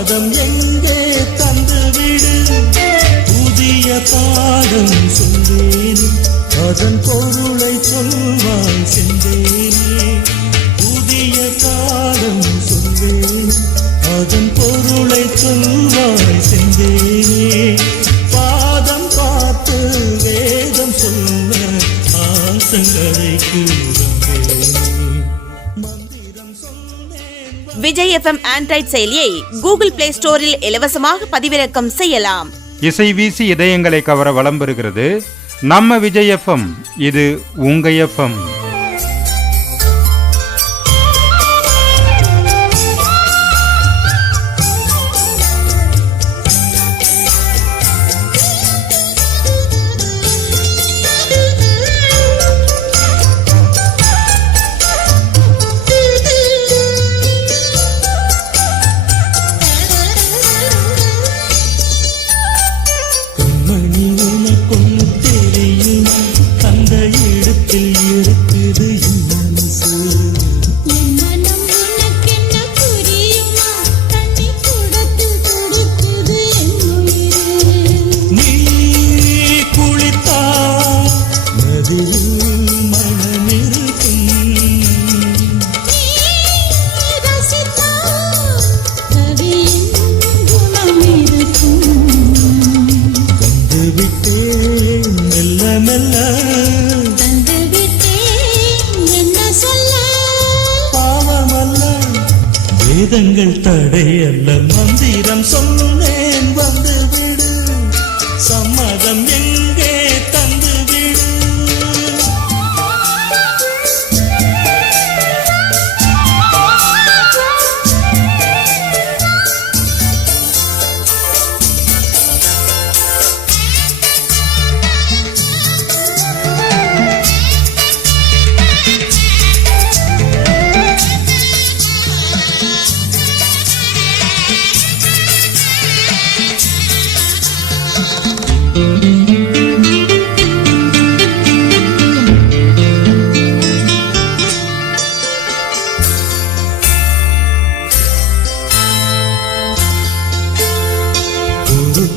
பாதம் எங்கே தந்துவிடு? புதிய பாடம் சொல்வேன் அதன் பொருளை சொல்வாய் சென்றேன் விஜய் எஃப்எம் ஆண்ட்ராய்ட் செயலியை கூகுள் பிளே ஸ்டோரில் இலவசமாக பதிவிறக்கம் செய்யலாம். இசை வீசி இதயங்களை கவர வளம் பெறுகிறது நம்ம விஜய் எஃப்எம் இது உங்க எஃப்எம். வேதங்கள் தடையல்ல. மந்திரம் சொன்னேன் வந்து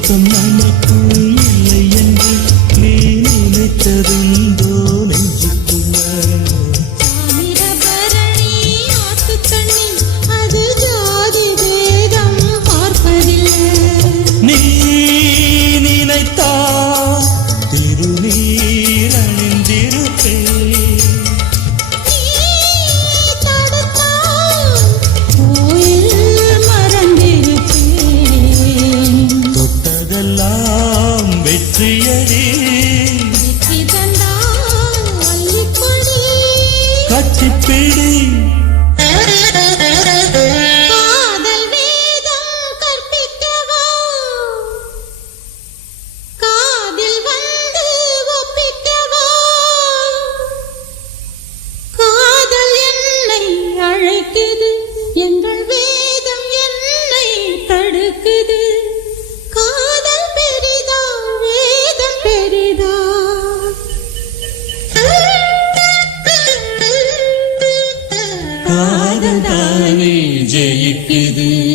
தூக்கம் நமக்குள் இல்லை என்று நீ நினைத்ததுண்டோ நினைத்த stupid அதுதானே ஜெயிக்குது.